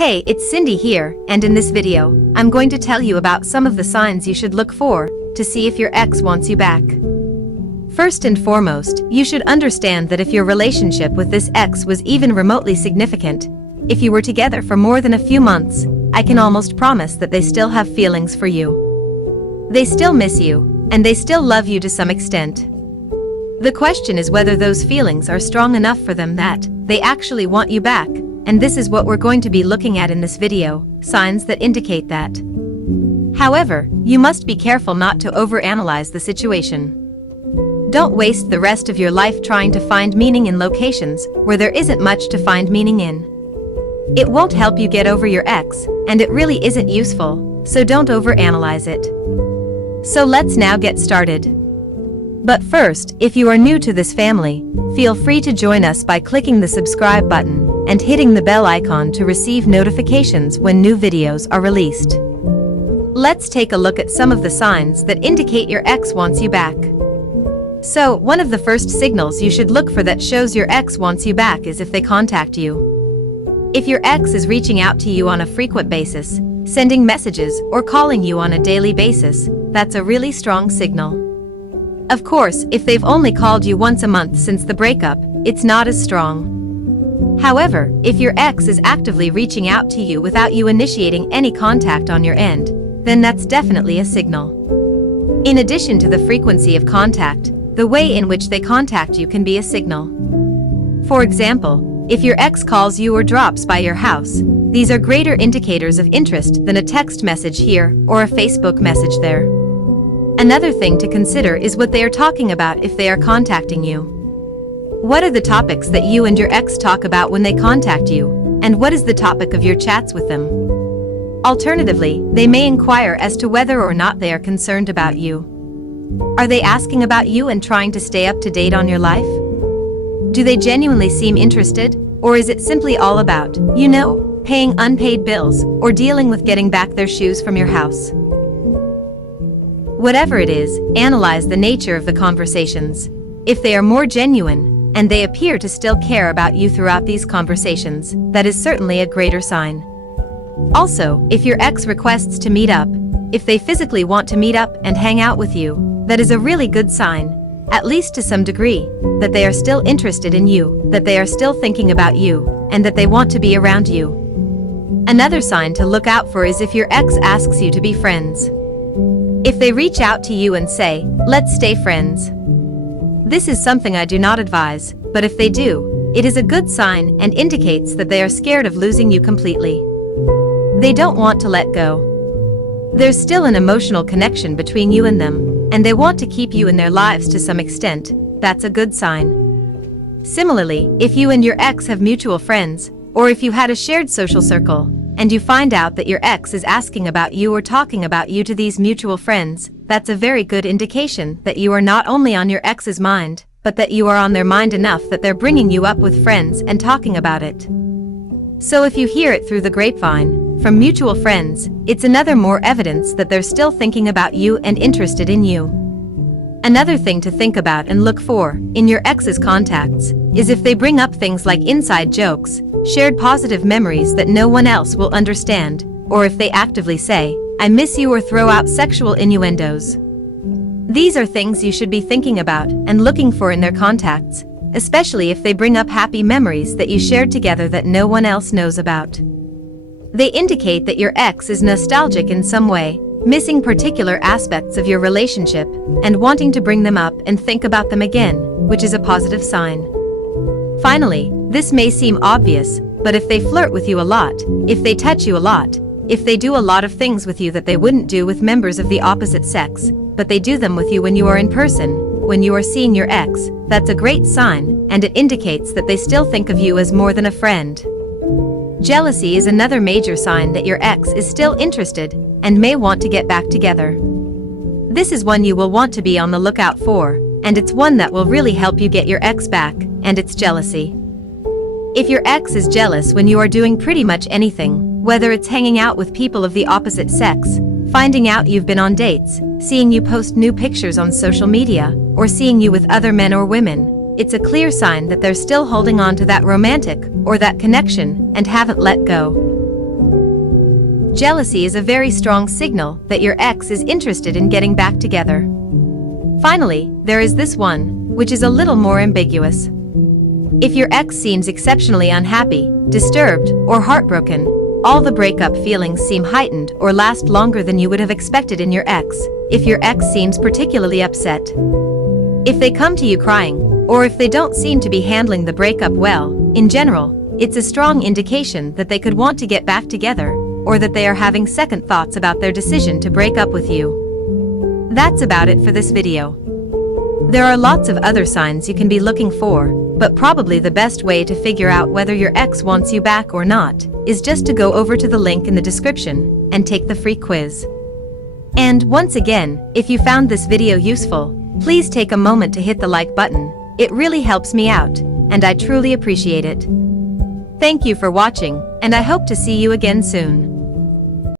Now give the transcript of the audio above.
Hey, it's Cindy here, and in this video, I'm going to tell you about some of the signs you should look for to see if your ex wants you back. First and foremost, you should understand that if your relationship with this ex was even remotely significant, if you were together for more than a few months, I can almost promise that they still have feelings for you. They still miss you, and they still love you to some extent. The question is whether those feelings are strong enough for them that they actually want you back. And this is what we're going to be looking at in this video, signs that indicate that. However, you must be careful not to overanalyze the situation. Don't waste the rest of your life trying to find meaning in locations where there isn't much to find meaning in. It won't help you get over your ex, and it really isn't useful, so don't overanalyze it. So let's now get started. But first, if you are new to this family, feel free to join us by clicking the subscribe button and hitting the bell icon to receive notifications when new videos are released. Let's take a look at some of the signs that indicate your ex wants you back. So, one of the first signals you should look for that shows your ex wants you back is if they contact you. If your ex is reaching out to you on a frequent basis, sending messages or calling you on a daily basis, that's a really strong signal. Of course, if they've only called you once a month since the breakup, it's not as strong. However, if your ex is actively reaching out to you without you initiating any contact on your end, then that's definitely a signal. In addition to the frequency of contact, the way in which they contact you can be a signal. For example, if your ex calls you or drops by your house, these are greater indicators of interest than a text message here or a Facebook message there. Another thing to consider is what they are talking about if they are contacting you. What are the topics that you and your ex talk about when they contact you, and what is the topic of your chats with them? Alternatively, they may inquire as to whether or not they are concerned about you. Are they asking about you and trying to stay up to date on your life? Do they genuinely seem interested, or is it simply all about, paying unpaid bills or dealing with getting back their shoes from your house? Whatever it is, analyze the nature of the conversations. If they are more genuine, and they appear to still care about you throughout these conversations, that is certainly a greater sign. Also, if your ex requests to meet up, if they physically want to meet up and hang out with you, that is a really good sign, at least to some degree, that they are still interested in you, that they are still thinking about you, and that they want to be around you. Another sign to look out for is if your ex asks you to be friends. If they reach out to you and say, "Let's stay friends." This is something I do not advise, but if they do, it is a good sign and indicates that they are scared of losing you completely. They don't want to let go. There's still an emotional connection between you and them, and they want to keep you in their lives to some extent. That's a good sign. Similarly, if you and your ex have mutual friends, or if you had a shared social circle, and you find out that your ex is asking about you or talking about you to these mutual friends, that's a very good indication that you are not only on your ex's mind, but that you are on their mind enough that they're bringing you up with friends and talking about it. So if you hear it through the grapevine, from mutual friends, it's another more evidence that they're still thinking about you and interested in you. Another thing to think about and look for, in your ex's contacts, is if they bring up things like inside jokes, shared positive memories that no one else will understand, or if they actively say, "I miss you," or throw out sexual innuendos. These are things you should be thinking about and looking for in their contacts, especially if they bring up happy memories that you shared together that no one else knows about. They indicate that your ex is nostalgic in some way, missing particular aspects of your relationship, and wanting to bring them up and think about them again, which is a positive sign. Finally, this may seem obvious, but if they flirt with you a lot, if they touch you a lot, if they do a lot of things with you that they wouldn't do with members of the opposite sex, but they do them with you when you are in person, when you are seeing your ex, that's a great sign, and it indicates that they still think of you as more than a friend. Jealousy is another major sign that your ex is still interested and may want to get back together. This is one you will want to be on the lookout for, and it's one that will really help you get your ex back, and it's jealousy. If your ex is jealous when you are doing pretty much anything, whether it's hanging out with people of the opposite sex, finding out you've been on dates, seeing you post new pictures on social media, or seeing you with other men or women, it's a clear sign that they're still holding on to that romantic or that connection and haven't let go. Jealousy is a very strong signal that your ex is interested in getting back together. Finally, there is this one, which is a little more ambiguous. If your ex seems exceptionally unhappy, disturbed, or heartbroken, all the breakup feelings seem heightened or last longer than you would have expected in your ex. If your ex seems particularly upset, if they come to you crying, or if they don't seem to be handling the breakup well, in general, it's a strong indication that they could want to get back together, or that they are having second thoughts about their decision to break up with you. That's about it for this video. There are lots of other signs you can be looking for, but probably the best way to figure out whether your ex wants you back or not is just to go over to the link in the description and take the free quiz. And once again, if you found this video useful, please take a moment to hit the like button. It really helps me out, and I truly appreciate it. Thank you for watching, and I hope to see you again soon.